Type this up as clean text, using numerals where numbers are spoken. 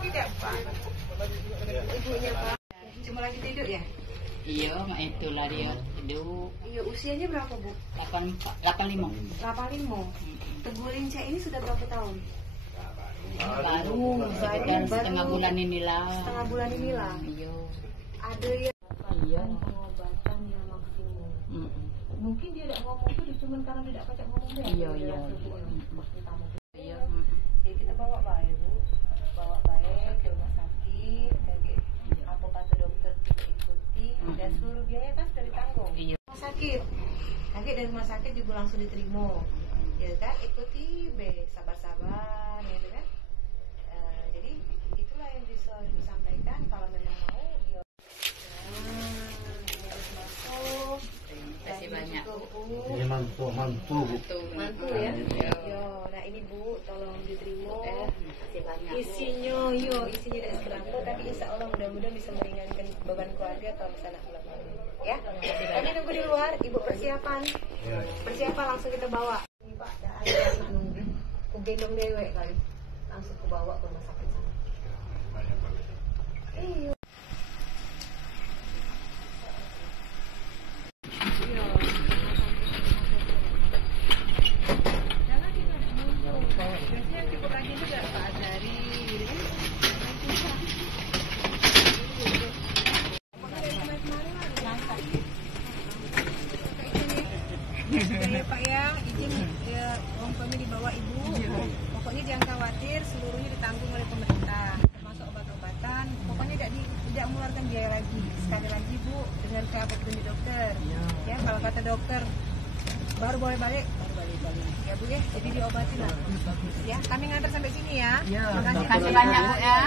sakit ya Pak? Ibunya Pak? Cuma lagi tidur ya? Iya, itulah dia tidur. Iya, usianya berapa Bu? 85. 85. Teguh Lincah ini sudah berapa tahun? Baru sekitar setengah bulan inilah. Setengah bulan inilah. Iya. Ada yang Iya. pengobatan yang maksimum. Mungkin dia tidak ngomong tuh cuma karena dia tidak pacak ngomong deh. Iya. Iya. Iya. Jadi kita bawa bayi Bu, bawa bayi ke rumah sakit, kayak apa kata dokter kita ikuti, dan seluruh biaya kan sudah ditanggung. Iya. Rumah sakit dari rumah sakit juga langsung diterima, ya kan? Ikuti, sabar-sabar, gitu kan? Jadi itulah yang bisa disampaikan kalau memang mau. Ya. Harus masuk. Terima kasih banyak. Ini mantu Ya. Yo, nah ini Bu, tolong diterima. Terima kasih banyak. Isinya tidak seberapa, tapi insya Allah mudah-mudahan bisa meringankan beban keluarga kalau misalnya pulang. Ya, kami tunggu di luar. Ibu persiapan langsung kita bawa. Ini Pak, ada anak nunggu. Aku gendong dewek kali, langsung aku bawa ke rumah sakit sana. Iya. Biasanya cukup lagi juga Pak Azari, gitu kan? Ya Pak ya, izin ya, uang kami dibawa Ibu. Pokoknya jangan khawatir, seluruhnya ditanggung oleh pemerintah, termasuk obat-obatan. Pokoknya tidak mengeluarkan biaya lagi. Sekali lagi Bu, dengan apa petunjuk dokter. Ya, kalau kata dokter baru boleh balik. Ya Bu ya, jadi diobatin lah. Ya, kami ngantar sampai sini ya. Terima kasih banyak Bu ya.